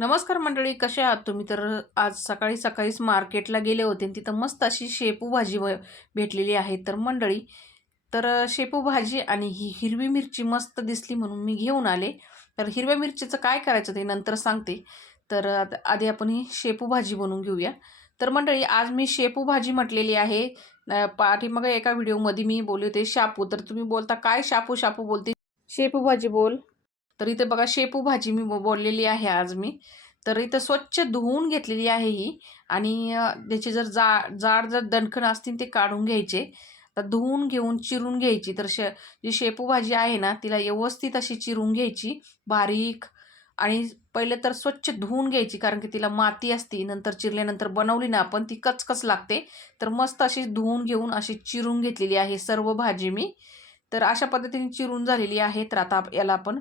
नमस्कार मंडळी कसे आहात तुम्ही? तर आज सकाळी सकाळीच मार्केटला गेले होते आणि तिथं मस्त अशी शेपू भाजी व भेटलेली आहे. तर मंडळी तर शेपू भाजी आणि ही हिरवी मिरची मस्त दिसली म्हणून मी घेऊन आले. तर हिरव्या मिरचीचं काय करायचं ते नंतर सांगते. तर आधी आपण ही शेपू भाजी बनवून घेऊया. तर मंडळी आज मी शेपू भाजी म्हटलेली आहे. पाठीमागे पाठीमागं एका व्हिडिओमध्ये मी बोलले होते शापू. तर तुम्ही बोलता काय शापू? शापू बोलते. शेपू भाजी बोल. तर इथे बघा शेपू भाजी मी बोललेली आहे आज मी. तर इथं स्वच्छ धुवून घेतलेली आहे ही. आणि त्याचे जर जा जाड जर दणखण असतील ते काढून घ्यायचे. तर धुवून घेऊन चिरून घ्यायची. तर शे जी शेपू भाजी आहे ना तिला व्यवस्थित अशी चिरून घ्यायची बारीक. आणि पहिले तर स्वच्छ धुवून घ्यायची कारण की तिला माती असती. नंतर चिरल्यानंतर बनवली ना आपण ती कचकच लागते. तर मस्त अशी धुवून घेऊन अशी चिरून घेतलेली आहे सर्व भाजी मी. तर अशा पद्धतीने चिरून झालेली आहे. तर आता याला आपण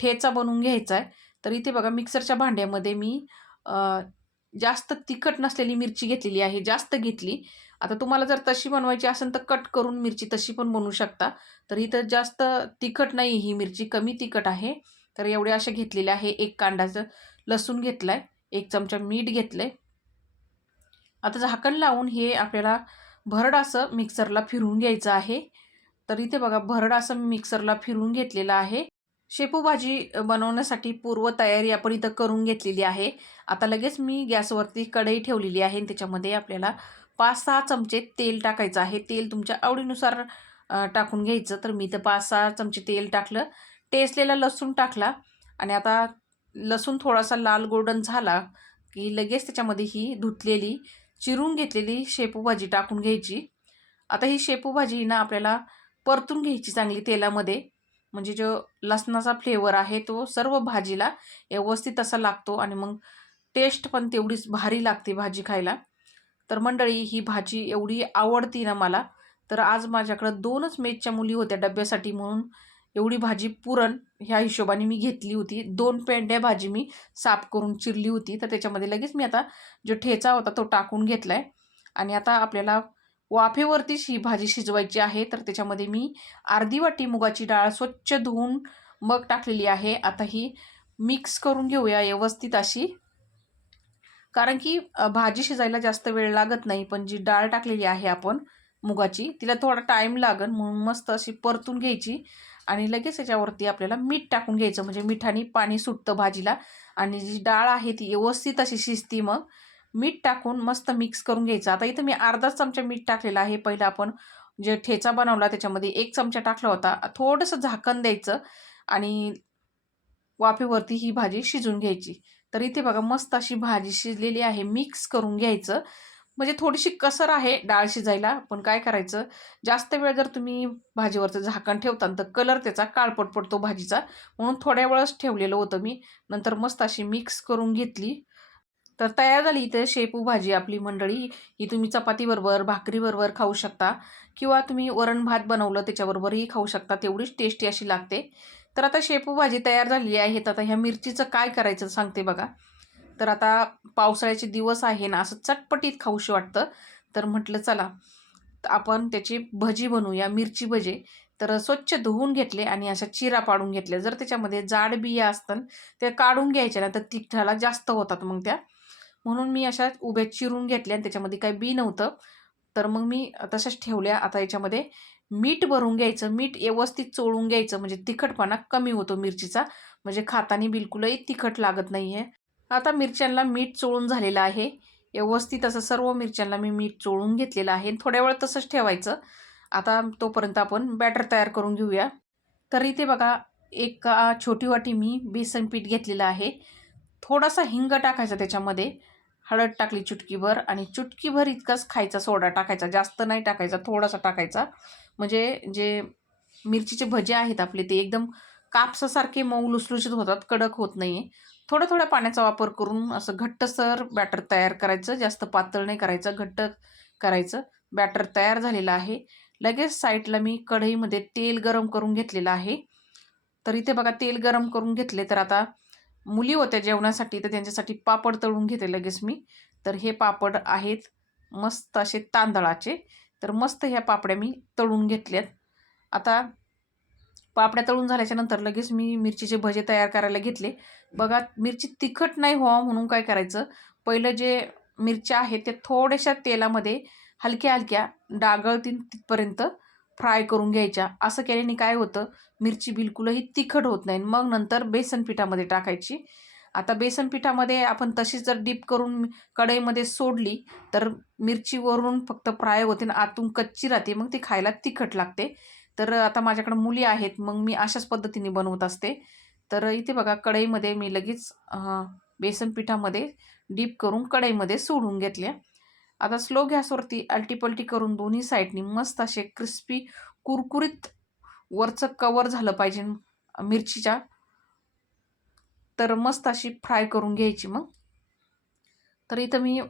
ठेचा बनवून घ्यायचा आहे. तर इथे बघा मिक्सरच्या भांड्यामध्ये मी जास्त तिखट नसलेली मिरची घेतलेली आहे जास्त घेतली. आता तुम्हाला जर तशी बनवायची असेल तर कट करून मिरची तशी पण बनवू शकता. तर इथं जास्त तिखट नाही ही मिरची कमी तिखट आहे. तर एवढे असे घेतलेले आहे. एक कांडाचं लसूण घेतलं आहे एक चमचा मीठ घेतलं आहे आता झाकण लावून हे आपल्याला भरड असं मिक्सरला फिरवून घ्यायचं आहे. तर इथे बघा भरड असं मी मिक्सरला फिरवून घेतलेलं आहे. शेपू भाजी बनवण्यासाठी पूर्व तयारी आपण इथं करून घेतलेली आहे. आता लगेच मी गॅसवरती कढई ठेवलेली आहे आणि त्याच्यामध्ये आपल्याला पाच सहा चमचे तेल टाकायचं आहे. तेल तुमच्या आवडीनुसार टाकून घ्यायचं. तर मी तर पाच सहा चमचे तेल टाकलं. टेसलेला लसूण टाकला आणि आता लसूण थोडासा लाल गोल्डन झाला की लगेच त्याच्यामध्ये ही धुतलेली चिरून घेतलेली शेपू भाजी टाकून घ्यायची. आता ही शेपू भाजी ना आपल्याला परतून घ्यायची चांगली तेलामध्ये. म्हणजे जो लसणाचा फ्लेवर आहे तो सर्व भाजीला व्यवस्थित असा लागतो आणि मग टेस्ट पण तेवढीच भारी लागते भाजी खायला. तर मंडळी ही भाजी एवढी आवडती ना मला. तर आज माझ्याकडं दोनच मेजच्या मुली होत्या डब्यासाठी म्हणून एवढी भाजी पुरण ह्या हिशोबाने मी घेतली होती. दोन पेंड्या भाजी मी साफ करून चिरली होती. तर त्याच्यामध्ये लगेच मी आता जो ठेचा होता तो टाकून घेतला आहे आणि आता आपल्याला वाफेवरतीच ही भाजी शिजवायची आहे तर त्याच्यामध्ये मी अर्धी वाटी मुगाची डाळ स्वच्छ धुवून मग टाकलेली आहे. आता ही मिक्स करून घेऊया व्यवस्थित अशी. कारण की भाजी शिजायला जास्त वेळ लागत नाही पण जी डाळ टाकलेली आहे आपण मुगाची तिला थोडा टाईम लागन म्हणून मस्त अशी परतून घ्यायची आणि लगेच याच्यावरती आपल्याला मीठ टाकून घ्यायचं. म्हणजे मिठाने पाणी सुटतं भाजीला आणि जी डाळ आहे ती व्यवस्थित अशी शिजती मग. मीठ टाकून मस्त मिक्स करून घ्यायचं. आता इथं मी अर्धाच चमचा मीठ टाकलेला आहे. पहिलं आपण जे ठेचा बनवला त्याच्यामध्ये एक चमचा टाकला होता. थोडंसं झाकण द्यायचं आणि वाफेवरती ही भाजी शिजून घ्यायची. तर इथे बघा मस्त अशी भाजी शिजलेली आहे. मिक्स करून घ्यायचं. म्हणजे थोडीशी कसर आहे डाळ शिजायला पण काय करायचं? जास्त वेळ जर तुम्ही भाजीवरचं झाकण ठेवता तर कलर त्याचा काळपट पडतो भाजीचा. म्हणून थोड्या वेळच ठेवलेलं होतं मी. नंतर मस्त अशी मिक्स करून घेतली. तर तयार झाली इथे शेपू भाजी आपली मंडळी. ही तुम्ही चपातीबरोबर भाकरीबरोबर खाऊ शकता किंवा तुम्ही वरण भात बनवलं त्याच्याबरोबरही खाऊ शकता. तेवढीच टेस्टी अशी लागते. तर आता शेपू भाजी तयार झालेली आहे. तर आता ह्या मिरचीचं काय करायचं सांगते बघा. तर आता पावसाळ्याचे दिवस आहे ना असं चटपटीत खाऊशी वाटतं. तर म्हटलं चला तर आपण त्याची भजी बनवूया मिरची भजी. तर स्वच्छ धुवून घेतले आणि अशा चिरा पाडून घेतल्या. जर त्याच्यामध्ये जाड बिया असतात त्या काढून घ्यायच्या ना तर तिखटाला जास्त होतात मग त्या. म्हणून मी अशा उभ्या चिरून घेतल्या आणि त्याच्यामध्ये काही बी नव्हतं. तर मग मी तशाच ठेवल्या आता याच्यामध्ये. मीठ भरून घ्यायचं. मीठ व्यवस्थित चोळून घ्यायचं. म्हणजे तिखटपणा कमी होतो मिरचीचा. म्हणजे खाताना बिलकुलही तिखट लागत नाही आहे आता मिरच्यांना मीठ चोळून झालेलं आहे. व्यवस्थित असं सर्व मिरच्यांना मी मीठ चोळून घेतलेलं आहे. थोड्या वेळ तसंच ठेवायचं. आता तोपर्यंत आपण बॅटर तयार करून घेऊया. तर इथे बघा एक छोटी वाटी मी बेसन पीठ घेतलेलं आहे. थोडासा हिंग टाकायचा त्याच्यामध्ये. हळद टाकली चुटकीभर आणि चुटकीभर इतकाच खायचा सोडा टाकायचा जास्त नाही टाकायचा थोडासा टाकायचा. म्हणजे जे मिरचीचे भजे आहेत आपले ते एकदम कापसासारखे मऊ लुसलुशीत होतात कडक होत नाही आहे थोड्या थोड्या पाण्याचा वापर करून असं घट्टसर बॅटर तयार करायचं जास्त पातळ नाही करायचं घट्ट करायचं. बॅटर तयार झालेलं आहे. लगेच साईडला मी कढईमध्ये तेल गरम करून घेतलेलं आहे. तर इथे बघा तेल गरम करून घेतले तर आता मुली होत्या जेवणासाठी तर त्यांच्यासाठी पापड तळून घेते लगेच मी. तर हे पापड आहेत मस्त असे तांदळाचे. तर मस्त ह्या पापड्या मी तळून घेतल्यात. आता पापड्या तळून झाल्याच्यानंतर लगेच मी मिरचीचे भजे तयार करायला घेतले. बघा मिरची तिखट नाही व्हावं म्हणून काय करायचं? पहिलं जे मिरच्या आहेत ते थोड्याशा तेलामध्ये हलक्या हलक्या डागळतील तिथपर्यंत. फ्राय करून घ्यायच्या. असं केल्याने काय होतं? मिरची बिलकुलही तिखट होत नाही. मग नंतर बेसन पिठामध्ये टाकायची. आता बेसन पिठामध्ये आपण तशीच जर डीप करून कढईमध्ये सोडली तर मिरची वरून फक्त फ्राय होते आणि आतून कच्ची राहते. मग ती खायला तिखट लागते. तर आता माझ्याकडे मुली आहेत. मग मी अशाच पद्धतीने बनवत असते. तर इथे बघा कढईमध्ये मी लगेच बेसन पिठामध्ये डीप करून कढईमध्ये सोडून घेतल्या. आता स्लो गॅसवरती अल्टीपल्टी करून दोन्ही साईडनी मस्त असे क्रिस्पी कुरकुरीत वरचं कवर झालं पाहिजे मिरचीच्या. तर मस्त अशी फ्राय करून घ्यायची मग. तर इथं मी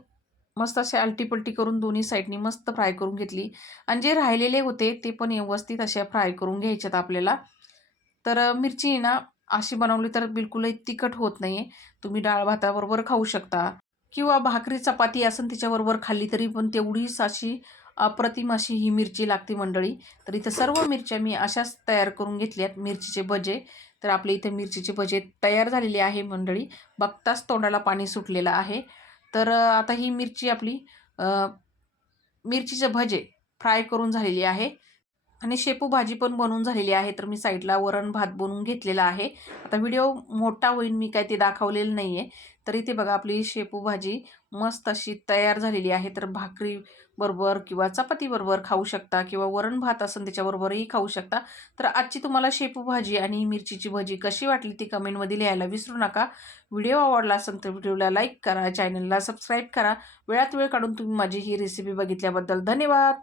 मस्त असे अल्टीपल्टी करून दोन्ही साईडनी मस्त फ्राय करून घेतली. आणि जे राहिलेले होते ते पण व्यवस्थित अशा फ्राय करून घ्यायच्यात आपल्याला. तर मिरची ना अशी बनवली तर बिलकुलही तिखट होत नाही आहे तुम्ही डाळ भाताबरोबर खाऊ शकता. किंवा भाकरी चपाती असं त्याच्याबरोबर खाल्ली तरी पण तेवढीच अशी अप्रतिम अशी ही मिरची लागते मंडळी. तर इथं सर्व मिरच्या मी अशाच तयार करून घेतल्यात मिरचीचे भजे. तर आपले इथं मिरचीचे भजे तयार झालेले आहे मंडळी. बघताच तोंडाला पाणी सुटलेलं आहे. तर आता ही मिरची आपली मिरचीचे भजे फ्राय करून झालेली आहे. आणि शेपू भाजी पण बनवून झालेली आहे तर मी साईडला वरण भात बनवून घेतलेला आहे. आता व्हिडिओ मोठा होईल मी काय ते दाखवलेलं नाही आहे तर इथे बघा आपली शेपू भाजी मस्त अशी तयार झालेली आहे. तर भाकरी बरोबर किंवा चपातीबरोबर खाऊ शकता किंवा वरण भात असेल त्याच्याबरोबरही खाऊ शकता. तर आजची तुम्हाला शेपू भाजी आणि मिरचीची भाजी कशी वाटली ती कमेंटमध्ये लिहायला विसरू नका. व्हिडिओ आवडला असेल तर व्हिडिओला लाईक करा चॅनलला सबस्क्राईब करा. वेळात वेळ काढून तुम्ही माझी ही रेसिपी बघितल्याबद्दल धन्यवाद.